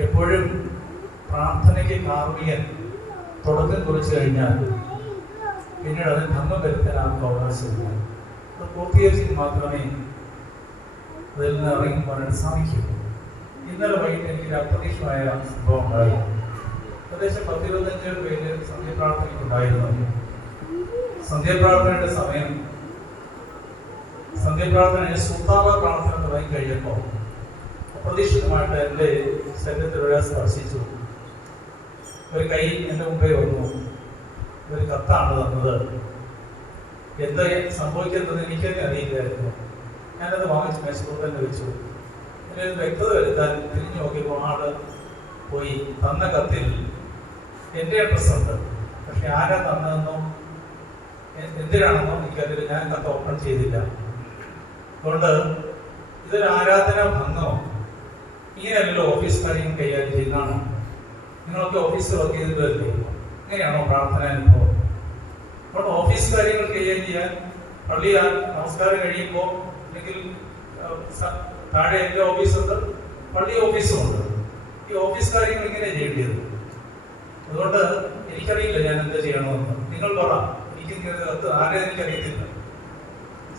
എപ്പോഴും പ്രാർത്ഥനയ്ക്ക് കാർമികൻ തുടക്കം കുറിച്ച് കഴിഞ്ഞാൽ പിന്നീട് അതിന് ഭംഗം വരുത്താൻ ആർക്കും അവകാശമില്ല. അത് പൂർത്തീകരിച്ചിട്ട് മാത്രമേ അതിൽ നിന്ന് ഇറങ്ങി പോരാൻ സാധിക്കൂ. ഇന്നലെ വൈകിട്ട് എനിക്കൊരു അപ്രതീക്ഷിതമായ സംഭവം ഉണ്ടായി. ഏകദേശം 10-25 പേര് സന്ധ്യാപ്രാർത്ഥനയ്ക്കുണ്ടായിരുന്നു. സന്ധ്യാപ്രാർത്ഥനയുടെ സമയം, സന്ധ്യാപ്രാർത്ഥന സുത്താവ പ്രാർത്ഥന തുടങ്ങി കഴിഞ്ഞപ്പോൾ അപ്രതീക്ഷിതമായിട്ട് എൻ്റെ ശരീരത്തിലൊരാ സ്പർശിച്ചു. ഒരു കൈ എൻ്റെ മുമ്പേ വന്നു. ഒരു കത്താണ് തന്നത്. എന്താ സംഭവിക്കുന്നത് എനിക്കെന്നെ അറിയില്ലായിരുന്നു. ഞാനത് വാങ്ങിച്ച് മേശപ്പുറത്ത് തന്നെ വെച്ചു. അതിന് വ്യക്തത വരുത്താൻ തിരിഞ്ഞു നോക്കിയപ്പോൾ ആള് പോയി. തന്ന കത്തിൽ എൻ്റെ അഡ്രസ് ഉണ്ട്, പക്ഷെ ആരാ തന്നതെന്നോ എന്തിനാണെന്നോ എനിക്കറിയില്ല. ഞാൻ കത്ത് ഓപ്പൺ ചെയ്തില്ല. അതുകൊണ്ട് ഇതൊരു ആരാധന ഭംഗമോ? ഇങ്ങനെയല്ലല്ലോ ഓഫീസ് കാര്യങ്ങൾ കൈകാര്യം ചെയ്യുന്നതാണ്. നിങ്ങളൊക്കെ ഓഫീസ് വർക്ക് ചെയ്തിട്ടല്ലേ? ഇങ്ങനെയാണോ പ്രാർത്ഥന അനുഭവം? അപ്പോൾ ഓഫീസ് കാര്യങ്ങൾ കൈകാര്യം ചെയ്യാൻ പള്ളി നമസ്കാരം കഴിയുമ്പോൾ അല്ലെങ്കിൽ താഴെ എൻ്റെ ഓഫീസുണ്ട്, പള്ളി ഓഫീസുമുണ്ട്. ഈ ഓഫീസ് കാര്യങ്ങൾ ഇങ്ങനെ ചെയ്യേണ്ടത്. അതുകൊണ്ട് എനിക്കറിയില്ല ഞാൻ എന്താ ചെയ്യണമെന്ന്. നിങ്ങൾ പറ. എനിക്ക് കത്ത് ആരെ എനിക്കറിയത്തില്ല.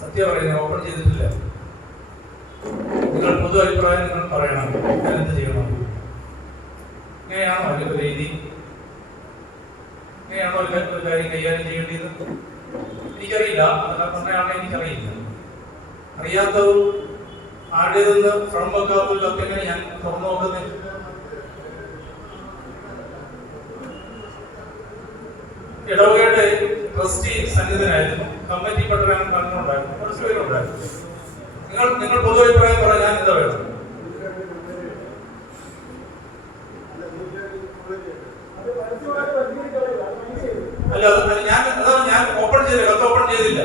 സത്യം പറയുന്നത് ഓപ്പൺ ചെയ്തിട്ടില്ല. നിങ്ങൾ പൊതു അഭിപ്രായം നിങ്ങൾ പറയണം. ഞാൻ എന്ത് ചെയ്യണം? ഇങ്ങനെയാണോ അതിൻ്റെ രീതി? ഇങ്ങനെയാണോ ഒരു കാര്യം കൈകാര്യം ചെയ്യേണ്ടത്? എനിക്കറിയില്ല. അതൊക്കെ പറഞ്ഞാണെങ്കിൽ എനിക്കറിയില്ല. അറിയാത്തതും ആരുടേതെന്ന് ഫ്രം വെക്കാത്തതിലൊക്കെ എങ്ങനെ ഞാൻ തുറന്നു നോക്കുന്നത്? ഇടവകയുടെ ട്രസ്റ്റി സന്നിധനായിരുന്നു. കമ്മിറ്റി പട്ടണങ്ങളുണ്ടായിരുന്നു. കുറച്ച് പേരുണ്ടായിരുന്നു. നിങ്ങൾ പൊതു അഭിപ്രായം പറയാൻ ഞാൻ എന്താ വേണം? അല്ല, ഞാൻ ഓപ്പൺ ചെയ്തില്ല. കത്ത് ഓപ്പൺ ചെയ്തില്ല.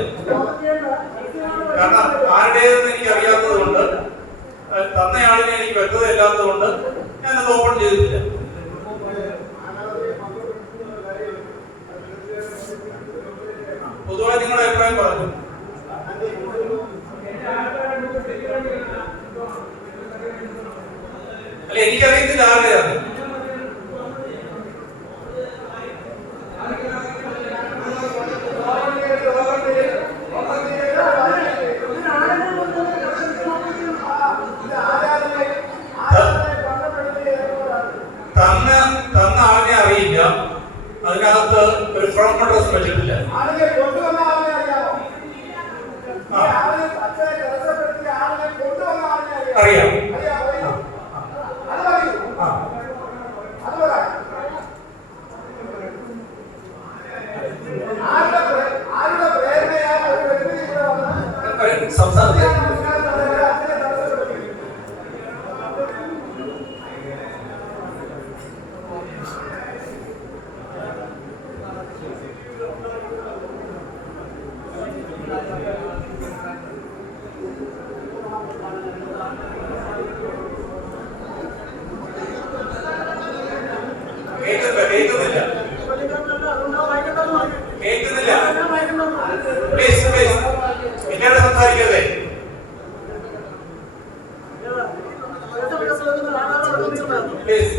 കാരണം ആരുടേതെന്ന് എനിക്ക് അറിയാത്തത് കൊണ്ട്, തന്നയാളിനെ എനിക്ക് വ്യക്തത ഇല്ലാത്തത് കൊണ്ട് ഞാനത് ഓപ്പൺ ചെയ്തിട്ടില്ല. പൊതുവായി നിങ്ങളുടെ അഭിപ്രായം പറഞ്ഞു. അല്ല, എനിക്കറിയത്തില്ല ആരുടെയാണ്. തന്ന ആളിനെ അറിയില്ല. അതിനകത്ത് ഒരു ഫ്രം അഡ്രസ് വെച്ചിട്ടില്ല. അറിയാം. സംസാരിക്കാം. കേൾക്കുന്നില്ല. പ്ലീസ് എന്നോട് സംസാരിക്കരുതേ. പ്ലീസ്.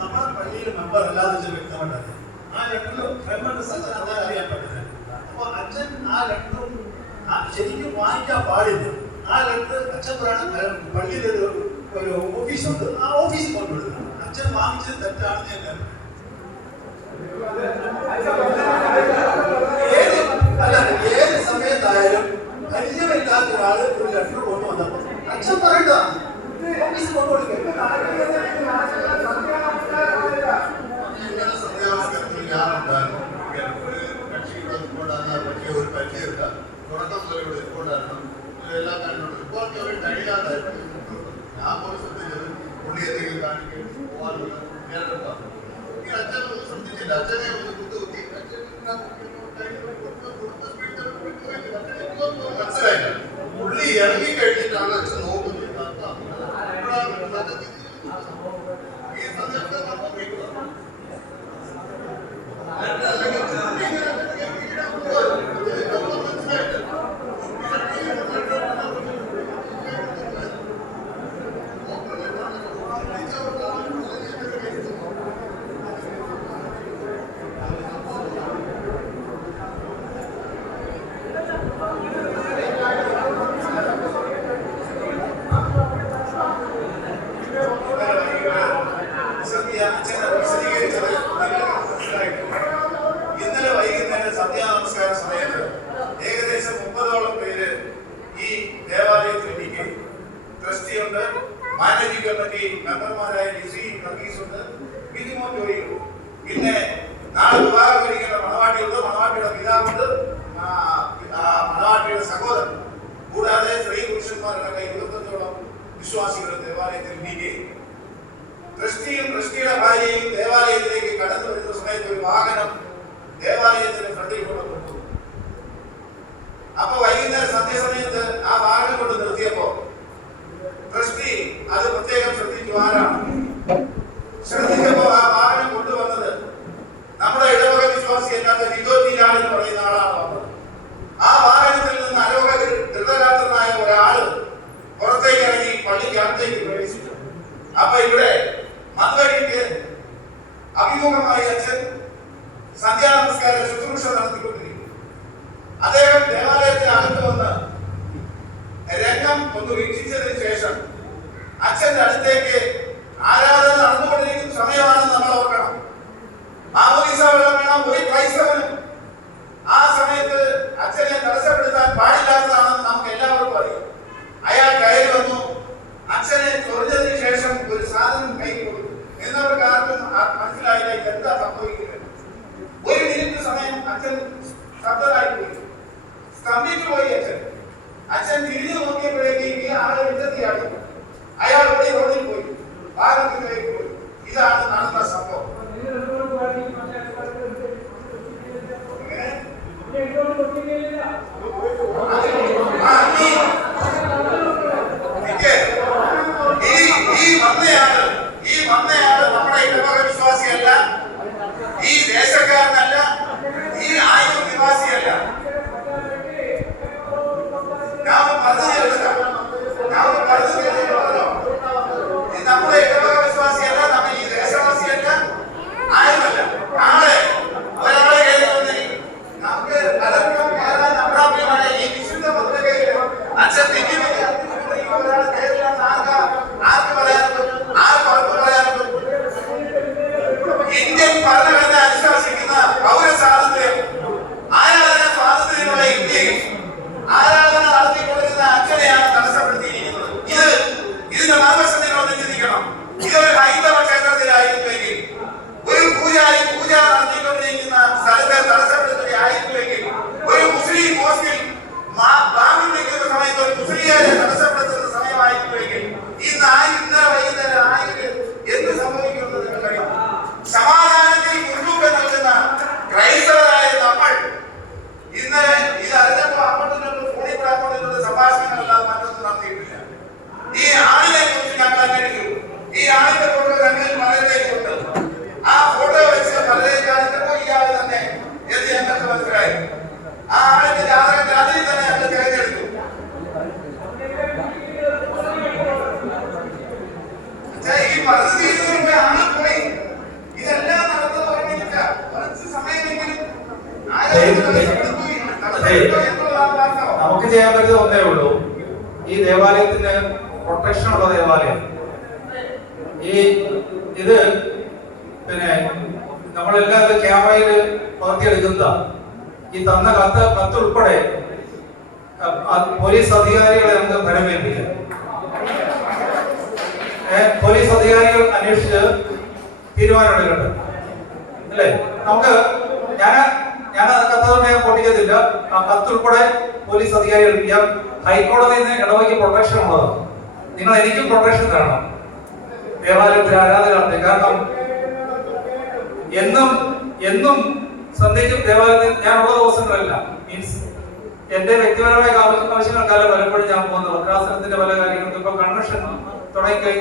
നമ്മുടെ പള്ളിയിൽ മെമ്പർ അല്ലാതെ വ്യക്തമായിട്ടത് ആ ലെറ്ററിൽ അറിയാൻ പറ്റുന്നത്. അപ്പൊ അച്ഛൻ ആ ലെറ്ററും ശരിക്കും വാങ്ങിക്കാൻ പാടില്ല. ആ ലെറ്റർ അച്ഛൻ പറയണം പള്ളിയിൽ ഒരു ഓഫീസുണ്ട്, ആ ഓഫീസിൽ കൊണ്ടുവിടുന്നത്. അച്ഛൻ വാങ്ങിച്ചത് തെറ്റാണെന്ന് ഞാൻ ഏത് സമയത്തായാലും പരിചയമില്ലാത്ത ഒരാള് ഒരു ലെറ്റർ കൊണ്ടുവന്നപ്പോൾ അച്ഛൻ പറയേണ്ടതാണ് ഓഫീസിൽ കൊണ്ടുകൊടുക്കുക. ഒരു പരിചയമില്ല, തുടക്കം മുതൽ ഇവിടെ എത്തിക്കൊണ്ടായിരുന്നു. എല്ലാ കാര്യങ്ങളും ഇപ്പോഴത്തെ ഒരു കഴിയാതായിരുന്നു. ഞാൻ പോലും ശ്രദ്ധിച്ചത് പുള്ളി എന്തെങ്കിലും കാണിക്കും പോകാനുള്ള നേരിട്ടാണ്. ഈ അച്ഛനൊന്നും ശ്രദ്ധിച്ചില്ല. അച്ഛനെ ഒന്ന് കുത്തുകുത്തി മനസ്സിലായില്ല. പുള്ളി ഇറങ്ങി കഴിഞ്ഞിട്ടാണ് അച്ഛൻ നോക്കുന്നത്. ഈ സന്ദർഭത്തിൽ വിശ്വാസികൾ ദേവാലയത്തിൽ നീക്കുകയും ക്രിസ്റ്റിയും ക്രിസ്റ്റിയുടെ ഭാര്യയും ദേവാലയത്തിലേക്ക് കടന്നു വരുന്ന സമയത്ത് ഒരു വാഹനം ദേവാലയത്തിന് ഫ്രണ്ടിൽ കൊണ്ടുവന്നു. അപ്പൊ വൈകുന്നേരം സന്ധ്യസമയത്ത് ആ വാഹനം കൊണ്ട് നിർത്തിയപ്പോ ക്രിസ്റ്റി അത് പ്രത്യേകം ശ്രദ്ധിച്ചു. ആരാണ് ശ്രദ്ധിച്ചപ്പോ ആ വാഹനം കൊണ്ടുവന്നത് നമ്മുടെ ഇടവക വിശ്വാസിയല്ലാത്ത ജിജോജിയിലാണെന്ന് പറയുന്ന ആളാണ് വന്നത്. ആ വാഹനത്തിൽ നിന്ന് ധൃതരാത്രനായ ഒരാള് പുറത്തേക്ക് ഇറങ്ങി പള്ളിക്കകത്തേക്ക് പ്രവേശിച്ചു. അപ്പൊ ഇവിടെ മധുരയ്ക്ക് അഭിമുഖമായി അച്ഛൻ സന്ധ്യാനമസ്കാര ശുശ്രൂഷ നടത്തിക്കൊണ്ടിരിക്കുന്നു. അദ്ദേഹം ദേവാലയത്തിന് അകത്ത് വന്ന് രംഗം ഒന്ന് വീക്ഷിച്ചതിന് ശേഷം അച്ഛന്റെ അടുത്തേക്ക് ആരാധന നടന്നുകൊണ്ടിരിക്കുന്ന സമയമാണെന്ന് നമ്മൾ ഓർക്കണം. മാമോദീസ വെള്ളം വേണം ഒരു ക്രൈസ്തവനും. ആ സമയത്ത് അച്ഛനെ തടസ്സപ്പെടുത്താൻ പാടില്ലാത്തതാണെന്ന് നമുക്ക് എല്ലാവർക്കും അറിയാം. അയാൾ കയറി വന്നു. അച്ഛനെ ചൊറിഞ്ഞതിന് ശേഷം ഒരു സാധനം കൈ കൊടുത്തു. എന്നവർക്ക് ആർക്കും മനസ്സിലായില്ല എന്താ സംഭവിക്കുന്നത്. ഒരു മിനിറ്റ് സമയം അച്ഛൻ ശബ്ദമായിപ്പോയി, സ്തംഭിച്ചു പോയി അച്ഛൻ. അച്ഛൻ തിരിഞ്ഞു നോക്കിയപ്പോഴേക്ക് ഈ ആളെ വിജത്തിയാടി. അയാൾ റോഡിൽ പോയി, ഭാരതത്തിലേക്ക് പോയി. ഇതാണ് നടന്ന സംഭവം. ഈ വന്നയാള് നമ്മുടെ ഇടവക വിശ്വാസിയല്ല, ഈ ദേശക്കാരനല്ല, ഈ ആയിരം നിവാസിയല്ല. നമ്മുടെ ഇടവക വിശ്വാസിയല്ല, നമ്മൾ ഈ ദേശവാസിയല്ല, ആരുമല്ല. നാളെ ഒരാളെ കയറി വന്നിരിക്കും. നമുക്ക് കലർക്കം കയറാൻ അപ്രാപ്യമായ ഈ വിശുദ്ധ പത്രികയിൽ അച്ഛൻ തെറ്റി ഒരാൾ കയറിയാണെന്ന് ആർക്ക് പറയാനുള്ളൂ? ആർക്ക് ഉറപ്പ് പറയാനുള്ളൂ? ഇന്ത്യൻ ഭരണഘടന അനുശാസിക്കുന്ന പൗരസ്വാതന്ത്ര്യം, ആരാധന സ്വാതന്ത്ര്യമുള്ള ഇന്ത്യയിൽ ആരാധന നടത്തിക്കൊണ്ടിരുന്ന അച്ഛനെയാണ് തടസ്സപ്പെടുത്തിയിരിക്കുന്നത്. ഇതിന്റെ മറുവശം നിങ്ങൾ ചിന്തിക്കണം. ഇതൊരു ഹൈന്ദവ ക്ഷേത്രത്തിലായിരുന്നുവെങ്കിൽ, ഒരു പൂജാരി പൂജ നടത്തിക്കൊണ്ടിരിക്കുന്ന സ്ഥലത്തെ തടസ്സപ്പെടുത്തുകയായിരുന്നുവെങ്കിൽ, ഒരു മുസ്ലിം മോസ്കിൽ ബാങ്ക് നിൽക്കുന്ന സമയത്ത് ഒരു മുസ്ലിയാരെ തടസ്സപ്പെടുത്തുന്ന സമയമായിരുന്നുവെങ്കിൽ, ഇന്നലെ വൈകുന്നേരം ആയിരം എന്ത് സംഭവിക്കുമെന്ന് നിങ്ങൾക്കറിയാം. സമാധാനത്തിൽ മുൻതൂക്കം നൽകുന്ന ക്രൈസ്തവരായ നമ്മൾ ഇന്നലെ ഇത് അറിഞ്ഞപ്പോൾ അങ്ങോട്ടും ഫോണിൽ കൂടെ അങ്ങോട്ടുള്ള സംഭാഷണങ്ങളല്ലാതെ മറ്റൊന്നും നടത്തിയിട്ടില്ല. ഈ ആളിനെ കുറിച്ച് ഞങ്ങൾ അന്വേഷിച്ചു. ഈ ആളിന്റെ ഫോട്ടോ ഞങ്ങളിൽ പലരിലേക്കുണ്ട്. ആ ഫോട്ടോ വെച്ച് പലരെയും കാണിച്ചപ്പോൾ ഇയാൾ തന്നെ എന്ന് ഞങ്ങൾക്ക് മനസ്സിലായി. ആ ആളിന്റെ ജാതകത്തിൽ അതിൽ തന്നെ ഞങ്ങൾ തിരഞ്ഞെടുത്തു. ഈ പദ്ധതി ആള് പോയി. ഇതെല്ലാം നടന്നത് ഓർമ്മില്ല. കുറച്ച് സമയമെങ്കിലും നമുക്ക് ചെയ്യാൻ പറ്റുന്ന ഒന്നേ ഉള്ളൂ. ഈ ദേവാലയത്തിന് പ്രൊട്ടക്ഷൻ ഉള്ള ദേവാലയം. ഇത് പിന്നെ നമ്മളെല്ലാവരും ക്യാമറയിൽ പകർത്തിയെടുക്കുന്ന ഈ തന്ന കത്ത് ഉൾപ്പെടെ പോലീസ് അധികാരികളെ നമുക്ക് ഫലമേൽപ്പിക്കാം. പോലീസ് അധികാരികൾ അന്വേഷിച്ച് തീരുമാനമെടുക്കട്ടെ, അല്ലേ? നമുക്ക് ഞാൻ കത്തുകൊണ്ട് ഞാൻ പൊട്ടിക്കത്തില്ല. ആ കത്തുൾപ്പെടെ പോലീസ് അധികാരികൾ ഏൽപ്പിക്കാം. ഹൈക്കോടതിയിൽ നിന്ന് ഇടവയ്ക്ക് പ്രൊട്ടക്ഷൻ ഉള്ളതാണ്. നിങ്ങൾ എനിക്കും പ്രൊട്ടക്ഷൻ തരണം ദേവാലയത്തിൽ ആരാധന നടത്തി. കാരണം എന്നും സന്ധ്യയ്ക്കും ദേവാലയത്തിൽ ഞാൻ ഉള്ള ദിവസങ്ങളല്ല, മീൻസ് എന്റെ വ്യക്തിപരമായ ആവശ്യങ്ങൾക്കല്ല പലപ്പോഴും ഞാൻ പോകുന്നത്. ഭദ്രാസനത്തിന്റെ പല കാര്യങ്ങൾക്കും ഇപ്പൊ കൺവെൻഷൻ തുടങ്ങി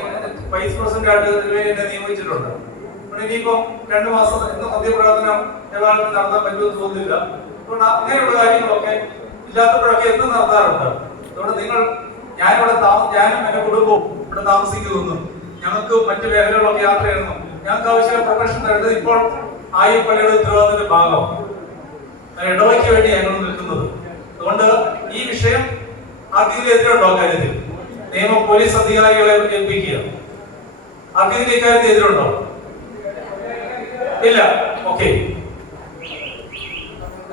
വൈസ് പ്രസിഡന്റ് ആയിട്ട് എന്നെ നിയമിച്ചിട്ടുണ്ട്. ഇനിയിപ്പോ 2 മാസം ഇന്ന് മധ്യപ്രവർത്തനം ദേവാലയത്തിൽ നടത്താൻ പറ്റുമെന്ന് തോന്നുന്നില്ല. അതുകൊണ്ട് അങ്ങനെയുള്ള കാര്യങ്ങളൊക്കെ ഇല്ലാത്തപ്പോഴൊക്കെ എന്നും നടത്താറുണ്ട്. അതുകൊണ്ട് ഞാനും എന്റെ കുടുംബവും ഇവിടെ താമസിക്കുന്നു. ഞങ്ങൾക്ക് മറ്റു മേഖലകളൊക്കെ യാത്ര ചെയ്യുന്നു. ഞങ്ങൾക്ക് ആവശ്യമായ പ്രൊട്ടക്ഷൻ തരേണ്ടത് ഇപ്പോൾ ആയിപ്പള്ളിയുടെ ഉത്തരവാദിത്തത്തിന്റെ ഭാഗമാണ്. ഇടവയ്ക്ക് വേണ്ടി ഞങ്ങൾ നിൽക്കുന്നത്. അതുകൊണ്ട് ഈ വിഷയം ആർക്കെതിരെയുണ്ടോ? കാര്യത്തിൽ നിയമം പോലീസ് അധികാരികളെ ഏൽപ്പിക്കുക. ആർക്കെതിരെ ഇക്കാര്യത്തിൽ എതിരുണ്ടോ? ഇല്ല. ഓക്കെ.